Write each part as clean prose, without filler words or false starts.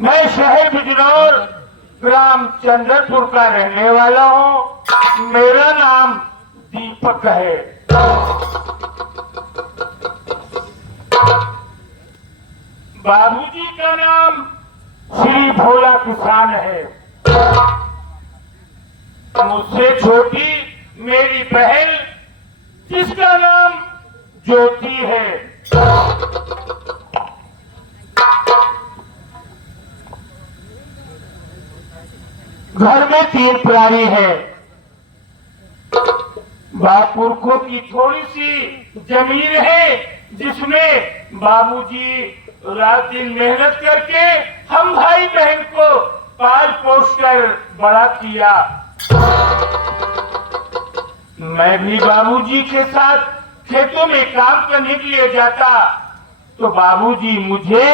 मैं शहर बिजनौर ग्राम चंद्रपुर का रहने वाला हूँ। मेरा नाम दीपक है। बाबूजी का नाम श्री भोला किसान है। मुझसे छोटी मेरी बहन जिसका नाम ज्योति है। घर में 3 प्राणी है। बापुरखो की थोड़ी सी जमीन है जिसमें बाबूजी रात दिन मेहनत करके हम भाई बहन को पाल पोस कर बड़ा किया। मैं भी बाबूजी के साथ खेतों में काम करने के लिए जाता तो बाबूजी मुझे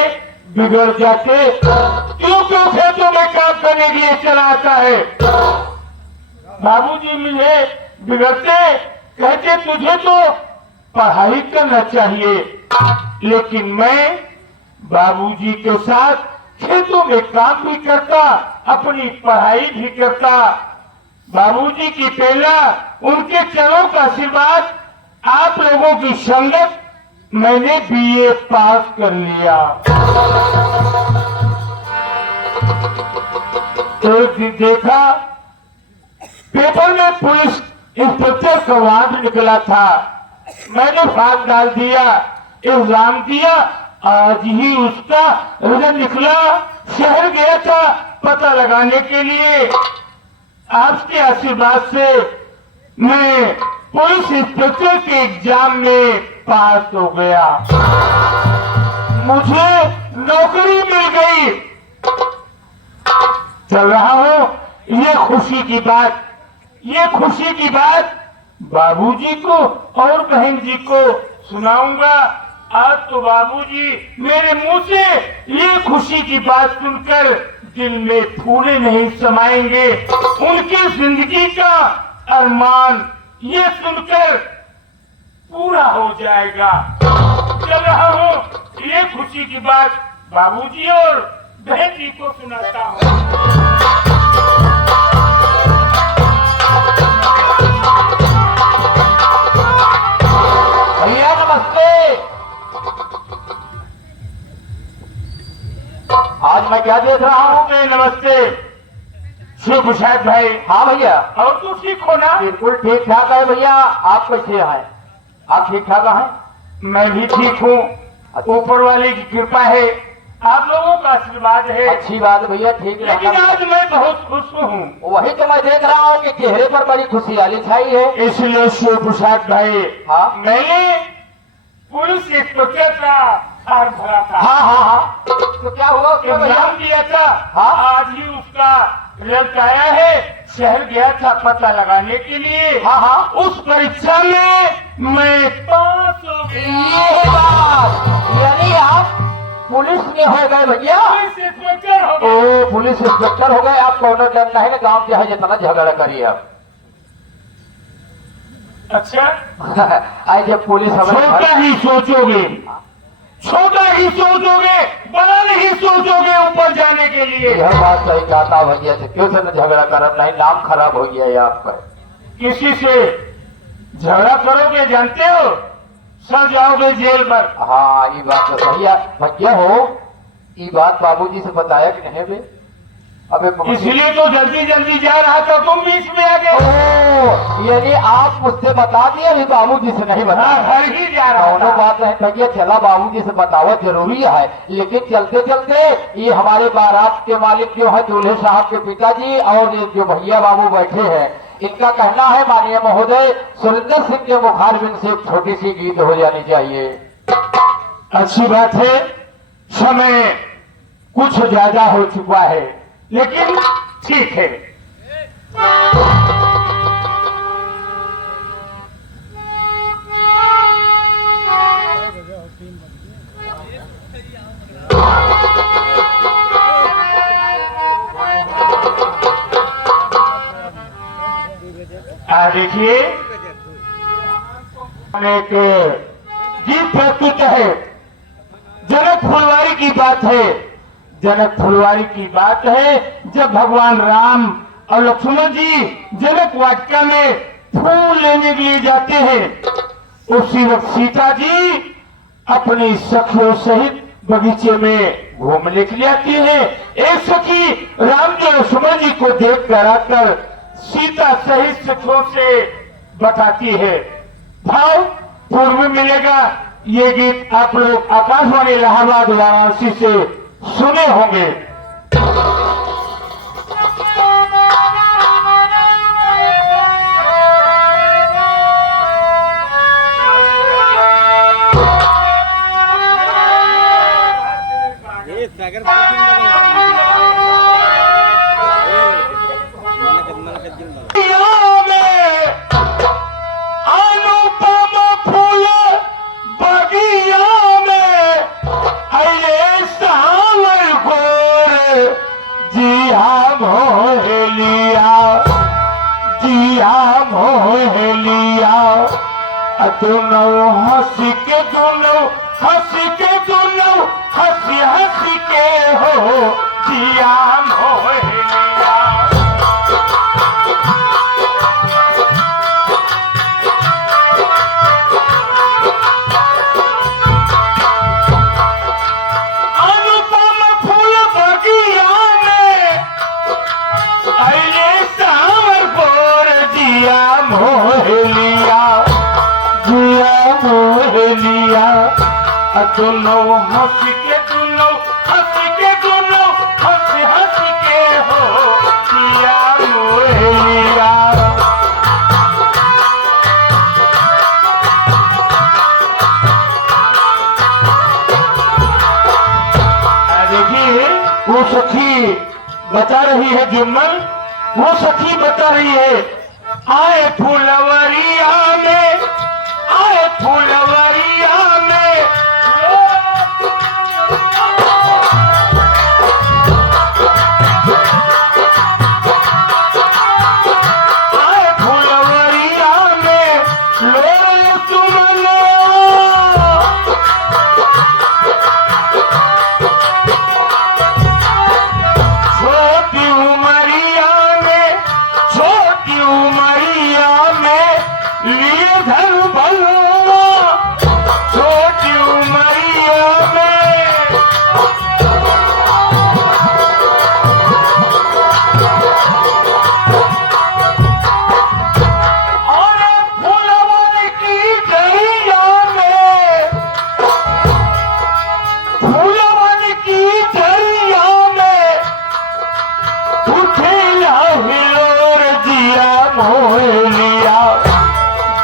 बिगड़ जाते। क्यों खेतों में काम करने के लिए चला आता है? बाबूजी मुझे बिगड़ते, कहते तुझे तो पढ़ाई करना चाहिए। लेकिन मैं बाबूजी के साथ खेतों में काम भी करता, अपनी पढ़ाई भी करता। बाबूजी की प्रेरणा, उनके चरणों का आशीर्वाद, आप लोगों की संगत, मैंने बीए पास कर लिया। एक दिन देखा पेपर में पुलिस इंस्पेक्टर का वार्ड निकला था। मैंने फॉर्म डाल दिया, एग्जाम दिया। आज ही उसका रिजल्ट निकला। शहर गया था पता लगाने के लिए। आपके आशीर्वाद से मैं पुलिस इंस्पेक्टर के एग्जाम में पास हो गया। मुझे नौकरी मिल गई। चल रहा हूँ ये खुशी की बात बाबूजी को और बहन जी को सुनाऊंगा। आज तो बाबूजी मेरे मुंह से ये खुशी की बात सुनकर दिल में फूले नहीं समाएंगे। उनकी जिंदगी का अरमान ये सुनकर पूरा हो जाएगा। चल रहा हूँ ये खुशी की बात बाबूजी और बहन जी को सुनाता हूँ। भैया नमस्ते। आज मैं क्या देख रहा हूँ? नमस्ते शिव प्रसाद भाई। हाँ भैया। और तू ठीक हो ना? बिल्कुल ठीक ठाक है भैया। आप कैसे हैं? आप ठीक ठाक हैं? मैं भी ठीक हूँ। ऊपर वाले की कृपा है, आप लोगों का आशीर्वाद है। अच्छी बात है भैया, ठीक है। लेकिन आज मैं बहुत खुश हूँ। वही तो मैं देख रहा हूँ कि चेहरे पर बड़ी खुशहाली छाई है। इसलिए शिव प्रसाद भाई, हाँ मैंने पुलिस इंस्पेक्टर का फॉर्म भरा था। हाँ। तो क्या हुआ? क्यों भैया? एग्जाम दिया था। हाँ? आज ही उसका रिजल्ट आया है। शहर गया था पता लगाने के लिए। हाँ। उस परीक्षा में मैं पास हो गया। ये बात यानी आप पुलिस में हो गए भैया? पुलिस इंस्पेक्टर हो गया। ओ पुलिस इंस्पेक्टर हो गए आप। कौन डर नहीं ना, गाँव के है जितना झगड़ा करिए आप। अच्छा आज जब पुलिस छोटा ही सोचोगे, बड़ा नहीं सोचोगे ऊपर जाने के लिए। यह बात सही कहता भैया से। क्यों से न झगड़ा करब नहीं, नाम खराब हो गया है आपका। किसी से झगड़ा करोगे जानते हो, सड़ जाओगे जेल में। हाँ ये बात तो सही है भैया। हो ये बात बाबूजी से बताया कि नहीं बे? अबे इसलिए तो जल्दी जा रहा था, तुम भी इसमें आ गए। यानी आप मुझसे बता दिए, अभी बाबूजी से नहीं बताया? घर ही जा रहा दोनों था। बात नहीं भैया। चला बाबूजी से बतावा जरूरी है, लेकिन चलते चलते ये हमारे बारात के मालिक जो है दूल्हे साहब के पिताजी और ये जो भैया बाबू बैठे हैं, इनका कहना है माननीय महोदय सुरेंद्र सिंह के मुखारबिन से एक छोटी सी गीत हो जानी चाहिए। अच्छी बात है, समय कुछ ज्यादा हो चुका है लेकिन ठीक है। देखिए एक गीत प्रस्तुत है। जनक फुलवारी की बात है। जनक फुलवारी की बात है, जब भगवान राम और लक्ष्मण जी जनक वाटिका में फूल लेने के लिए जाते हैं। उसी वक्त सीता जी अपनी सखियों सहित बगीचे में घूमने के लिए आती है। एक सखी राम जी लक्ष्मण जी को देख कर आकर सीता सहित सखियों से बताती है। भाव पूर्व में मिलेगा। ये गीत आप लोग आकाशवाणी इलाहाबाद वाराणसी से सुने होंगे। दोनों हंसी के दोनों हंसी के दोनों हंसी हंसी के हो जिया मोह लिया। अनुपम फूल बगिया में अरे सांवर गोर जिया मोह लिया, जिया मोह लिया। दोनों हंसी के दोनों हंसी के दोनों हंसी हंसी के हो जिया मोह लिया। देखिए वो सखी बता रही है जुम्मन, वो सखी बता रही है, आए फुलवरिया में, आए फुलवरिया में आए फुलवरिया में लो तुमने छोटी उमरिया में, छोटी उमरिया में लिए धन बलवा, छोटी उमरिया में। और फुलवन की डरिया में, फुलवन की डरिया में उठे हिलोर जिया मोह लिया,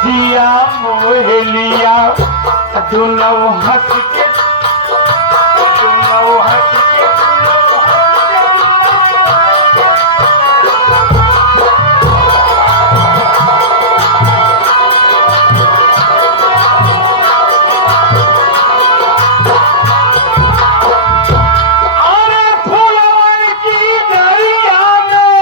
जिया मोह लिया। दोनों हंस के दोनों हंस के अरे फुलवन की दरिया में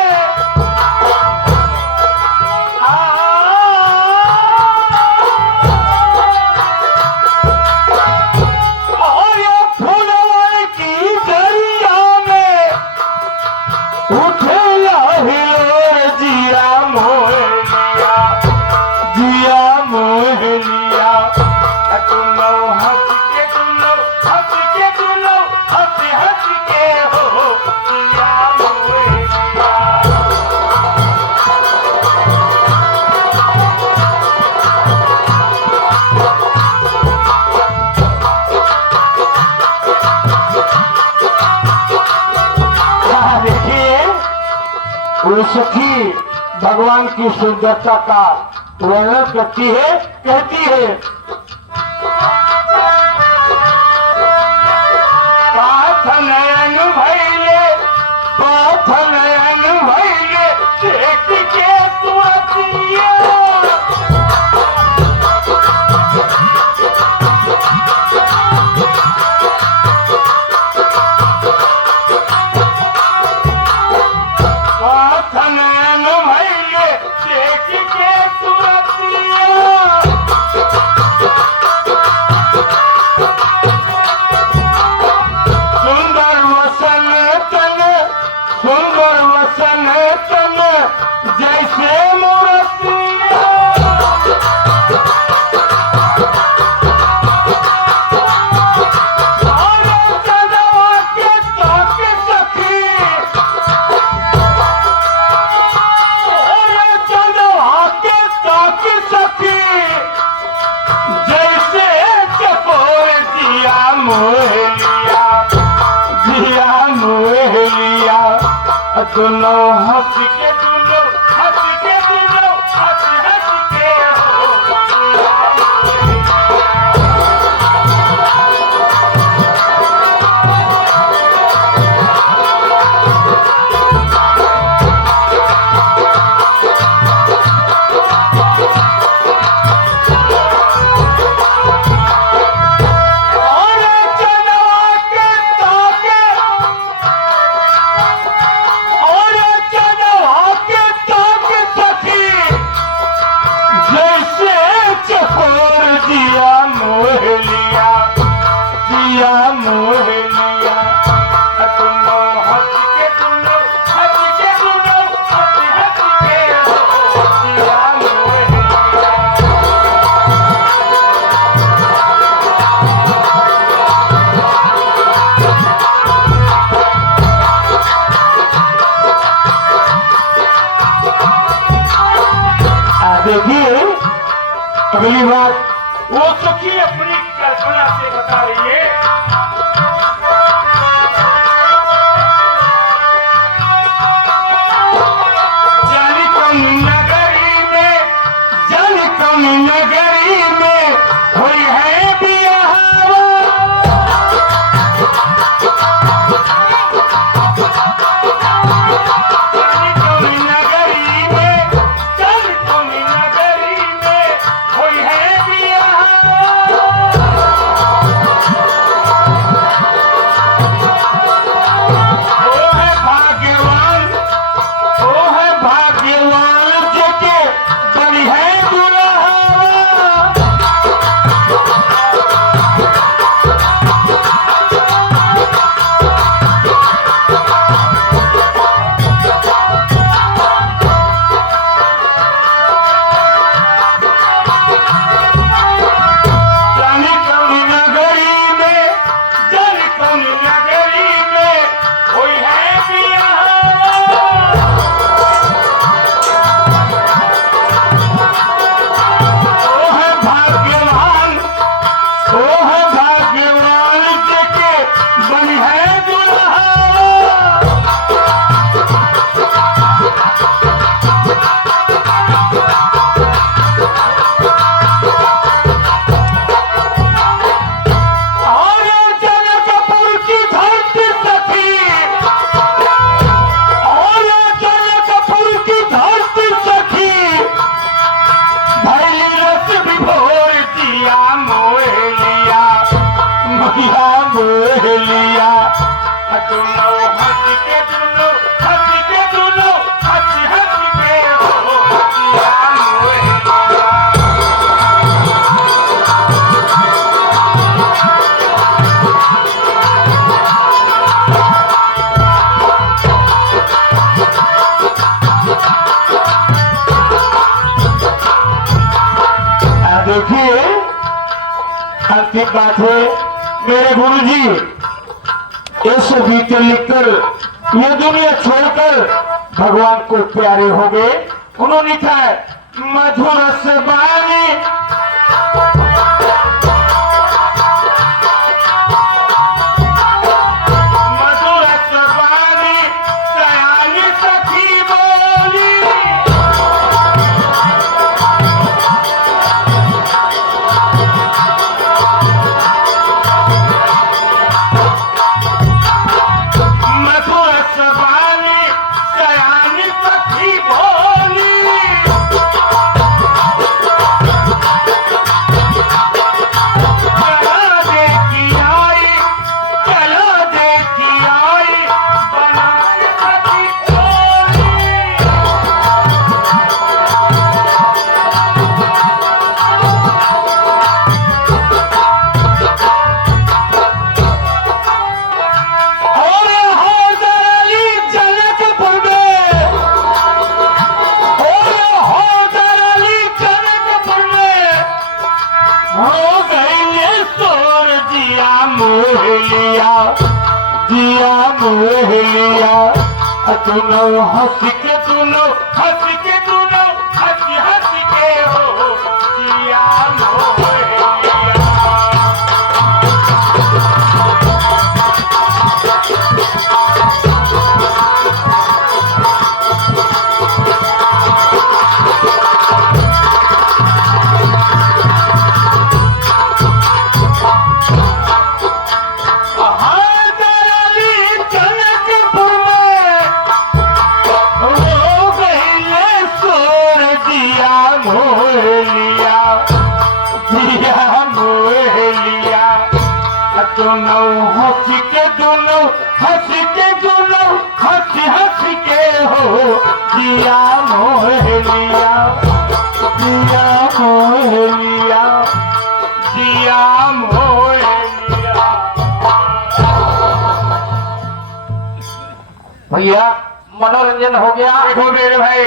और फुलवन की दरिया में उठे हिलोर जिया मोह लिया, जिया मोह लिया। दोनों हंस के दोनों हंस के दोनों हंसी हंसी के हो जिया मोह लिया। देखिए वो सखी भगवान की सुंदरता का वर्णन करती है, कहती है, पाथनयन भैले, पाथनयन भैले देख के तुरतिया। पाथनयन भैले देख के तुरतिया। दोनों हंस के दोनों हंस के दोनों हंस हंस के देखिए अगली बात वो सखी अपनी कल्पना से बता रही है। जानी कौन नगरी में जानी कौन नगरी में हुई है बियाह देखिए अंतिम बात है मेरे गुरुजी इस बीते लिखकर ये दुनिया छोड़कर भगवान को प्यारे हो गए। उन्होंने कहा मधुर से बानी दोनों हंस के दोनों हंस के दोनों हंस हंस के हो जिया मोह हंस हंस के हो जिया मोह लिया, जिया मोह लिया, जिया मोह लिया। भैया मनोरंजन हो गया। देखो मेरे भाई,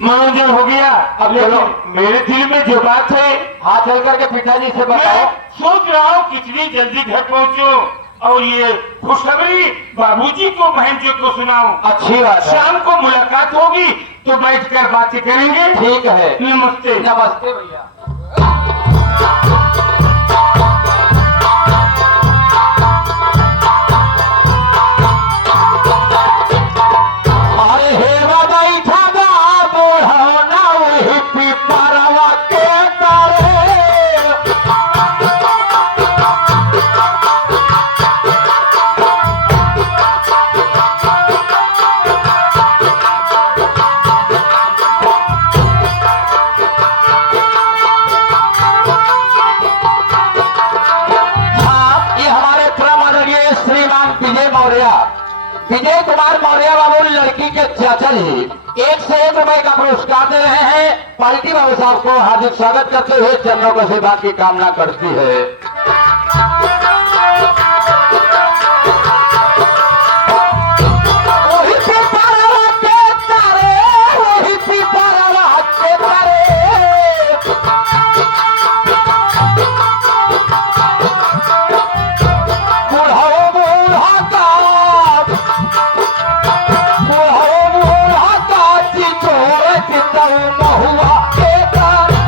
मनोरंजन हो गया। अब चलो। मेरे दिल में जो बात है, हाँ चल करके पिताजी से मैं बताओ। सोच रहा हूँ कितनी जल्दी घर पहुँचूं और ये खुशखबरी बाबूजी को, बहन जी को सुनाऊं। अच्छी बात है। शाम को मुलाकात होगी तो बैठकर बातें करेंगे। ठीक है। नमस्ते। नमस्ते भैया। अरे हेरा बैठा गा बुढ़ौना वही पिपरवा के तारे। हाँ, ये हमारे परम आदरणीय श्रीमान विजय कुमार मौर्य बाबू लड़की के चाचा जी 1 से 1 रुपए का पुरस्कार दे रहे हैं। पार्टी बाबू साहब को हार्दिक स्वागत करते हुए चरणों का सेवा की कामना करती है। वही पिपरवा के तारे, वही पिपरवा के तारे। बुढ़ाओ बूढ़ा का, बुढ़ाओ बूढ़ा का चिचोर चितल महुआ के तारे।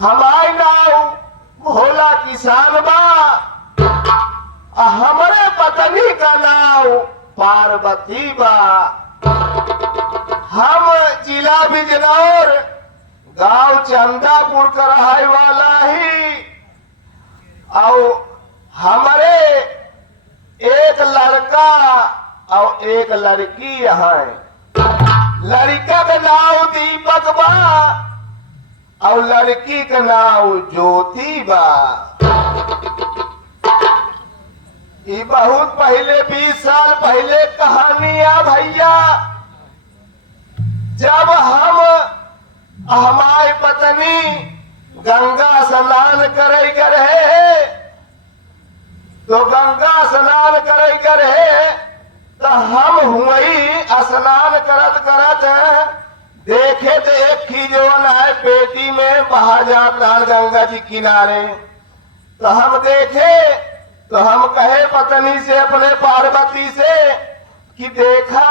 हमारी नाव भोला किसान बा, हमरे पत्नी का नाव पार्वती बा। हम जिला बिजनौर गांव चंदापुर का रहाय वाला ही, और हमारे एक लड़का और एक लड़की है। लड़का का नाव दीपक बा और लड़की का नाम ज्योति बा। ये बहुत पहले 20 साल पहले कहानी है भैया, जब हम हमारी पत्नी गंगा स्नान करे रहे, तो गंगा स्नान करे रहे तो हम हुई स्नान करत करत देखे तो एक खिजोन है पेटी में बहा जाता है गंगा जी किनारे। तो हम देखे तो हम कहे पत्नी से अपने पार्वती से कि देखा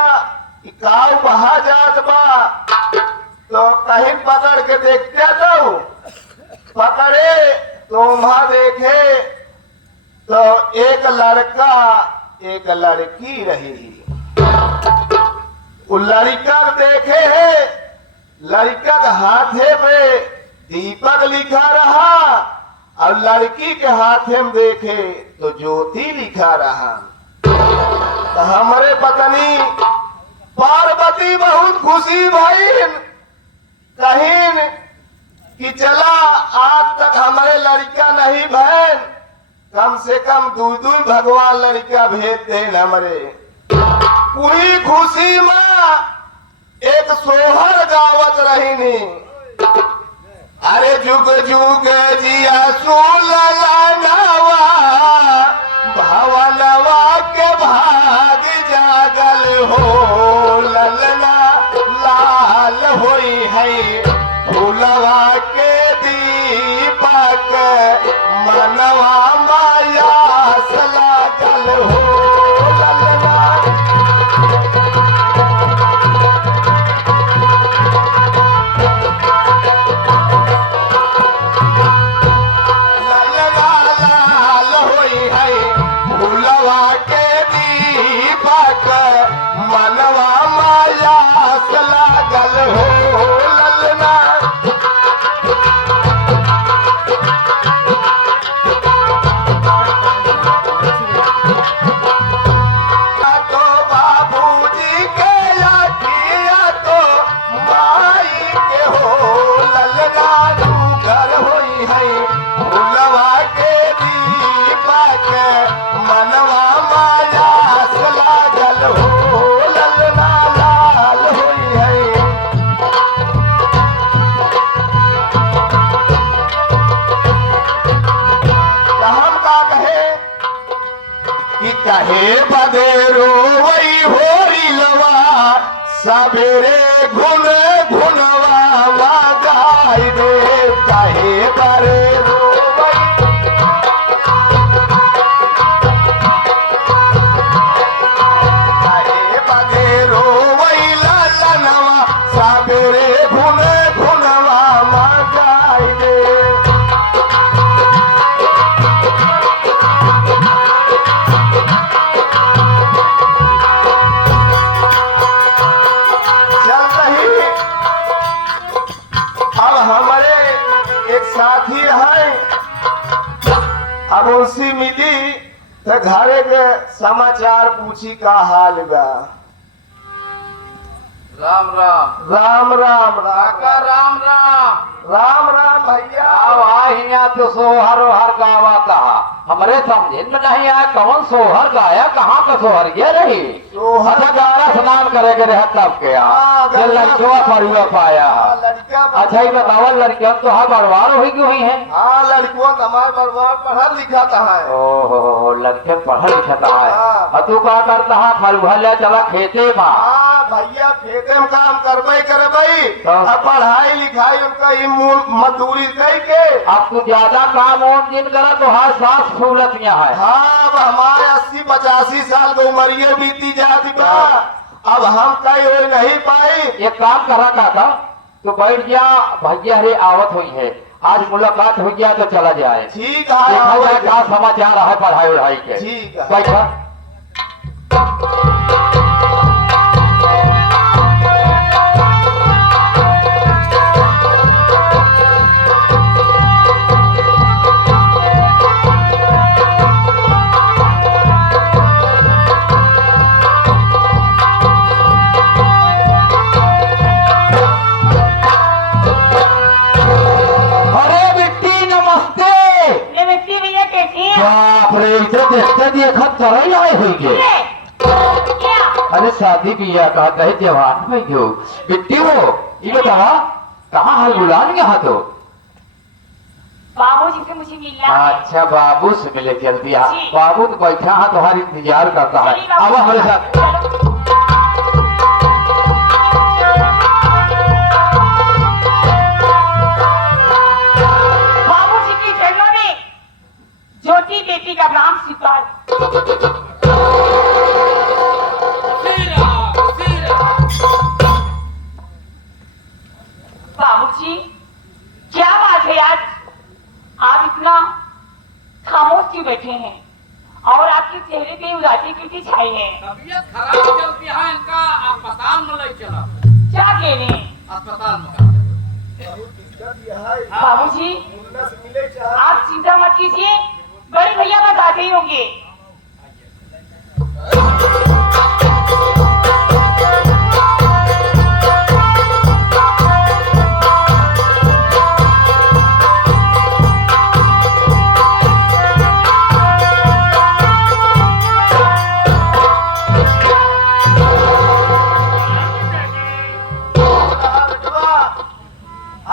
कि काऊ बहा जात बा। तो कहीं पकड़ के देखते तो पकड़े तो वहां देखे तो एक लड़का एक लड़की रही। वो लड़का देखे है, लड़का के हाथे में दीपक लिखा रहा और लड़की के हाथे में देखे तो ज्योति लिखा रहा। तो हमारे पत्नी पार्वती बहुत खुशी भई कहीं कि चला आज तक हमारे लड़का नहीं बहन, कम से कम दू भगवान लड़का भेज दे हमारे। पूरी खुशी में एक सोहर गावत रही नी, अरे जुग जुग जिया सुलनवा भवनवा के भाग जागल हो ललना लाल होई है फूलवा के दीपक मनवा माया लागल हो ललना। ललना लाल होई है फूलवा के दीपक मनवा माया लागल हो ललना। तो बाबूजी के लाठिया तो माई के हो ललना घर होई है फूलवा के दीपक मनवा माया लागल हो ललना लाल होई है। तो हम का कहे कि कहे बदे रोवई होरी लवा सवेरे घुन घुनवा गाय दे कहे बरे रोवई। कहे बदे रोवई ललनवा सवेरे घुन घुनवा गाय दे। चल रही अब हमारे एक साथी है, अब उनसे मिली तो घरे के समाचार पूछी का हाल बा। राम राम राम राम राम काका राम राम राम राम भैया। अब यहाँ तो सोहर ओहर गावा कहा हमारे समझे में नहीं आया कौन सोहर गाया कहाँ का सोहर ये रही सोहर अच्छा गाना स्नान करे के रह तब के हाँ, ये लड़कियों परिवा पाया हाँ, लड़का अच्छा ही बताओ लड़कियों तो हर बरवार हुई क्यों हुई है। हाँ लड़कियों हमारे परिवार पढ़ा लिखा था है। ओहो लड़के पढ़ा लिखा है हाँ। और तू क्या करता है फलुआ ले चला खेते में। हाँ भैया खेते में काम करबे करबई हाँ। अब पढ़ाई लिखाई उनका ही मजदूरी कई के। अब तू ज्यादा काम और दिन करा तो हर सांस फूलतियां है। हाँ अब हमारे 80-85 साल की उम्र बीती जाती बा, अब हम कहीं हो नहीं पाई। एक काम करा काका तो बैठ जा भैया रे आवत हुई है आज मुलाकात हो गया तो चला जाए ठीक है देखा जाए हाँ, क्या समाचार है पढ़ाई वढ़ाई के। ठीक है। बैठा बाप रे इसे देखते देखा चढ़ाई आए हुई के। अरे शादी बिया का कहे जवान में जो बिट्टी हो ये बतावा कहाँ हाल बुलान यहाँ तो बाबूजी से मुझे मिलना है। अच्छा बाबू से मिले जल्दी आ। जी। बाबू तो बैठा है तुम्हारी इंतजार करता है। चलिए बाबू अब हमारे साथ चलो। बाबूजी के चरणों में ज्योति बेटी का नाम स्वीकार। बाबूजी क्या बात है आज आप इतना खामोश क्यों बैठे हैं और आपके चेहरे पे उदासी क्यों छाई है? तबीयत खराब चलती है इनका, अस्पताल में ले चला। क्या कह रहे हैं अस्पताल में बाबूजी? आप चिंता मत कीजिए, बड़े भैया बताते ही होंगे।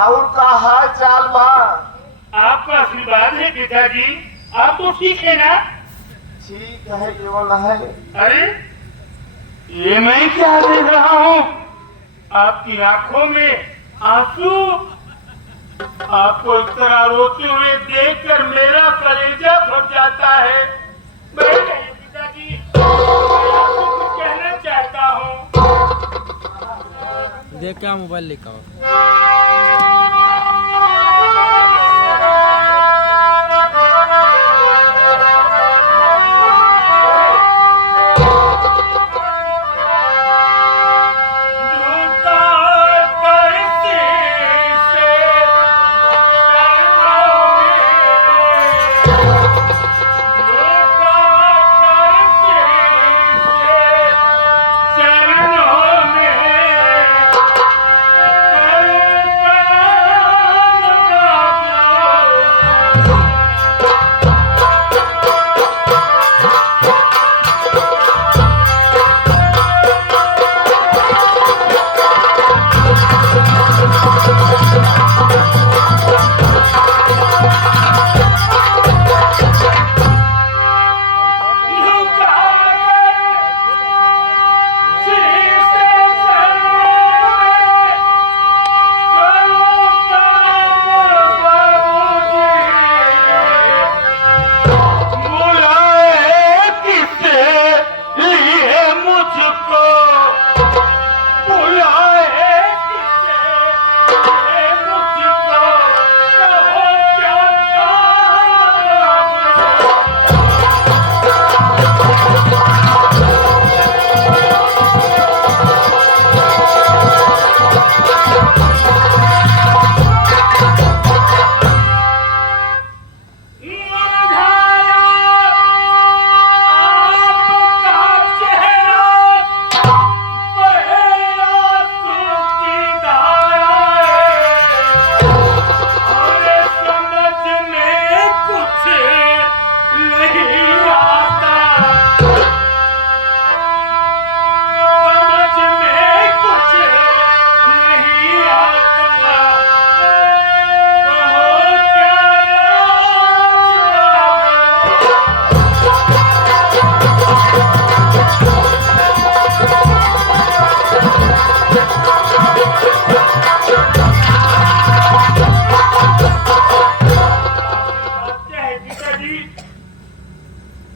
और का हाल चाल बा? आपका आशीर्वाद है पिताजी। आप तो ठीक है ना? ठीक है केवल है। अरे ये मैं क्या देख रहा हूँ? आपकी आंखों में आंसू। आपको इस तरह रोते हुए देखकर मेरा कलेजा फट जाता है। बैठ जाइए पिताजी, मैं आपको कुछ कहना चाहता हूँ। देख क्या मोबाइल लेकर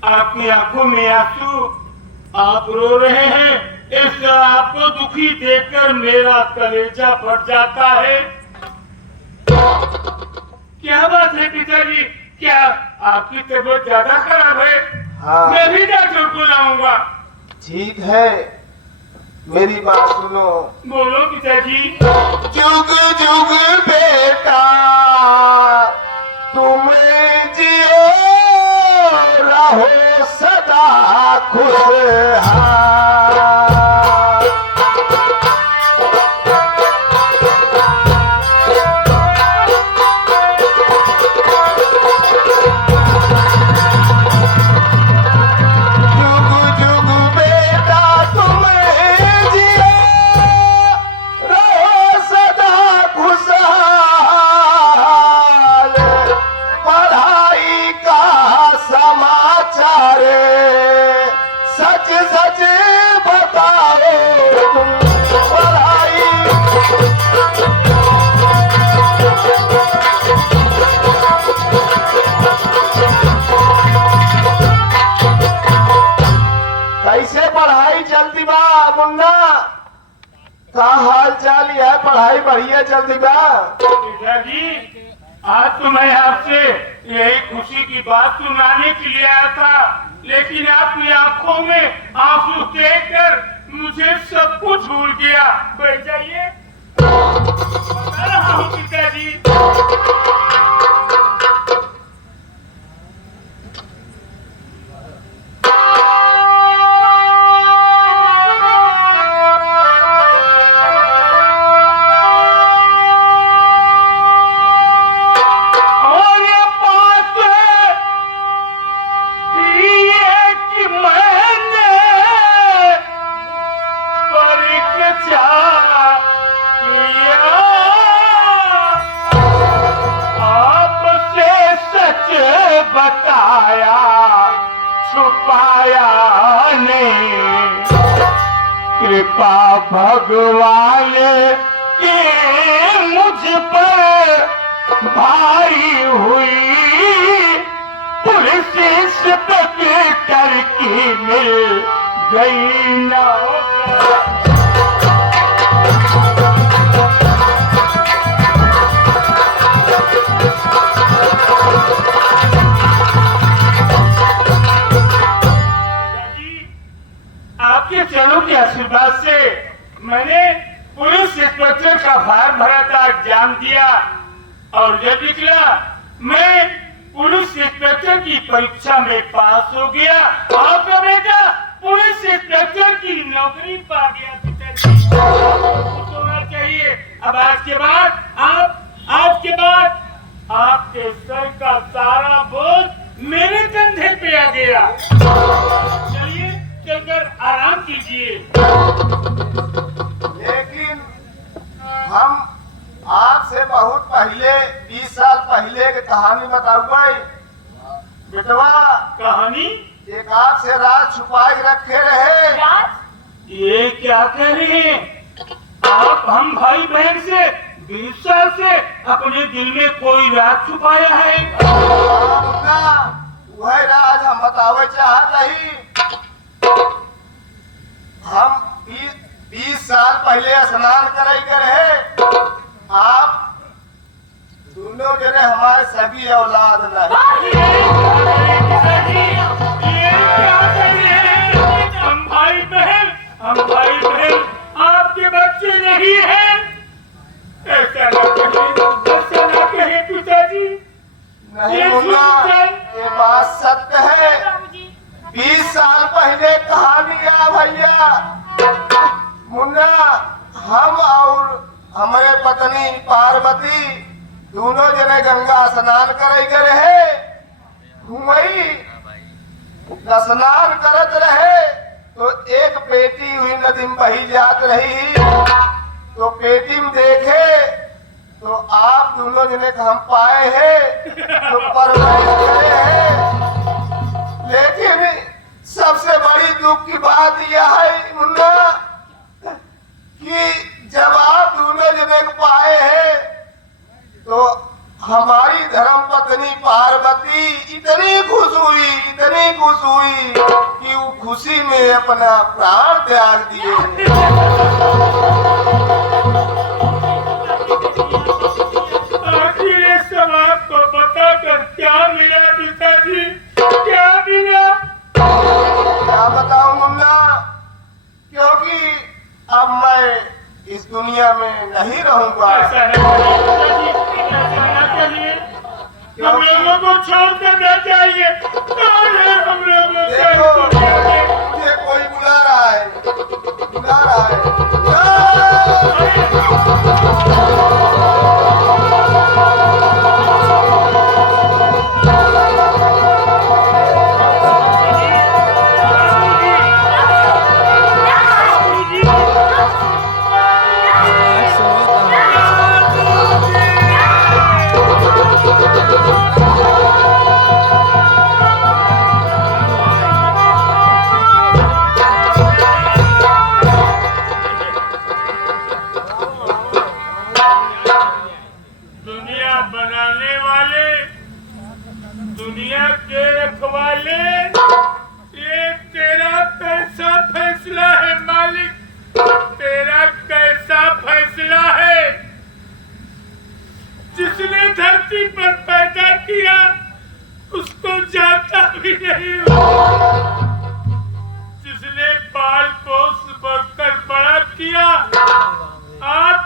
आपकी आंखों में आंसू, आप रो रहे हैं। इस आपको दुखी देखकर मेरा कलेजा फट जाता है। क्या बात है पिताजी? क्या आपकी तबीयत ज्यादा खराब है? हाँ। मैं भी डॉक्टर को लाऊंगा। ठीक है, मेरी बात सुनो। बोलो पिताजी। जुग जुग बेटा तुम जियो रहो सदा खुशहाल। जुग जुग बेटा तुम जियो रहो सदा खुशहाल। का हाल चाल है? पढ़ाई बढ़िया चलती बा? पिताजी, आज तो मैं आपसे यही खुशी की बात सुनाने के लिए आया था, लेकिन आपकी आंखों में आंसू देखकर मुझे सब कुछ भूल गया। बैठ जाइए, बता रहा हूँ पिताजी। बताया छुपाया नहीं, कृपा भगवान की मुझ पर भारी हुई, पुलिस इंस्पेक्टर की मिल गई नौकरी। आपके चरणों के आशीर्वाद से मैंने पुलिस इंस्पेक्टर का फॉर्म भरा था, एग्जाम दिया और जब निकला मैं पुलिस इंस्पेक्टर की परीक्षा में पास हो गया। आपका बेटा पुलिस इंस्पेक्टर की नौकरी पा गया। पिताजी, खुश होना चाहिए। अब आज के बाद आपके सर का सारा बोझ मेरे कंधे पे आ गया। चलिए चलकर आराम कीजिए। लेकिन हम आपसे बहुत पहले 20 साल पहले की कहानी बताऊंगा बेटवा। कहानी? एक आपसे राज छुपाई रखे रहे। राज? ये क्या कह रहे हैं आप? हम भाई बहन से 20 साल से अपने दिल में कोई राज छुपाया है। वह राज हम बतावे चाहत रही। हम 20 साल पहले स्नान करे के रहे। आप दोनों जने हमारे सभी औलाद नहीं। हम भाई बहन आपके बच्चे नहीं हैं। ऐसा ना कहे पिताजी। नहीं मुन्ना, ये बात सत्य है। 20 साल पहले कहानी है भैया। मुन्ना, हम और हमारे पत्नी पार्वती दोनों जने गंगा स्नान करे गए रहे। वही स्नान करत रहे तो एक पेटी हुई नदी में बही जात रही। तो पेटी में देखे तो आप दोनों जने को हम पाए हैं तो परवाह करे हैं। लेकिन सबसे बड़ी दुख की बात यह है मुन्ना कि जब आप दोनों जने को पाए हैं तो हमारी धर्म पत्नी पार्वती इतनी खुश हुई कि वो खुशी में अपना प्राण त्याग दिए। आखिर ये सब आपको बताकर क्या मिला पिताजी? क्या मिला? क्या बताऊं मुन्ना, क्योंकि अब मैं इस दुनिया में नहीं रहूंगा। ऐसा ना करिए। हम लोगों को छोड़कर न जाइए। हम लोगों देखो, को मुझे कोई बुला रहा है। दुनिया बनाने वाले, दुनिया के रखवाले, ये तेरा कैसा फैसला है मालिक? तेरा कैसा धरती पर पैदा किया उसको जानता भी नहीं हूँ। जिसने बाल पोस बढ़कर बड़ा किया, आज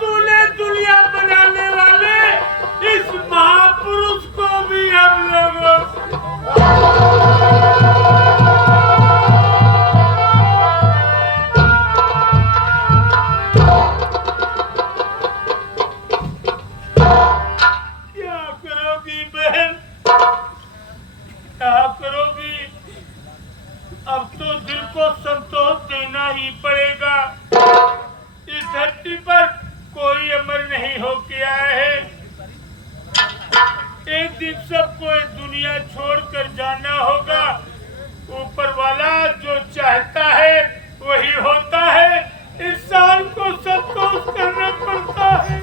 तूने दुनिया बनाने वाले इस महापुरुष को भी हम लोगों क्या करोगी बहन, क्या करोगी? अब तो दिल को संतोष देना ही पड़ेगा। इस धरती पर कोई अमर नहीं होके आया है। एक दिन सबको इस दुनिया छोड़कर जाना होगा। ऊपर वाला जो चाहता है वही होता है। इंसान को संतोष करना पड़ता है।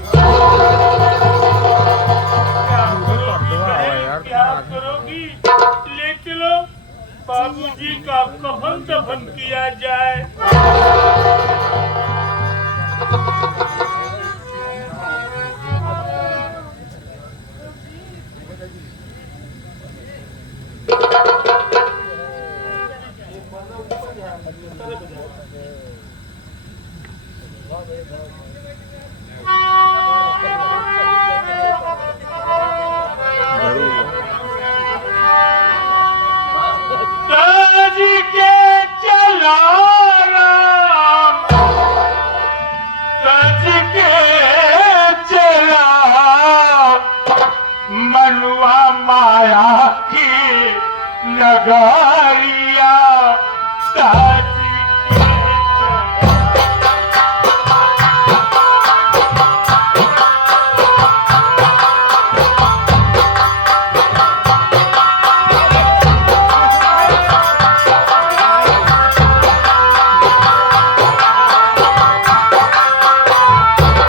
क्या करोगी बहन, क्या करोगी? ले चलो बाबूजी का कफन दफन किया जाए। मनुआ माया की नगारी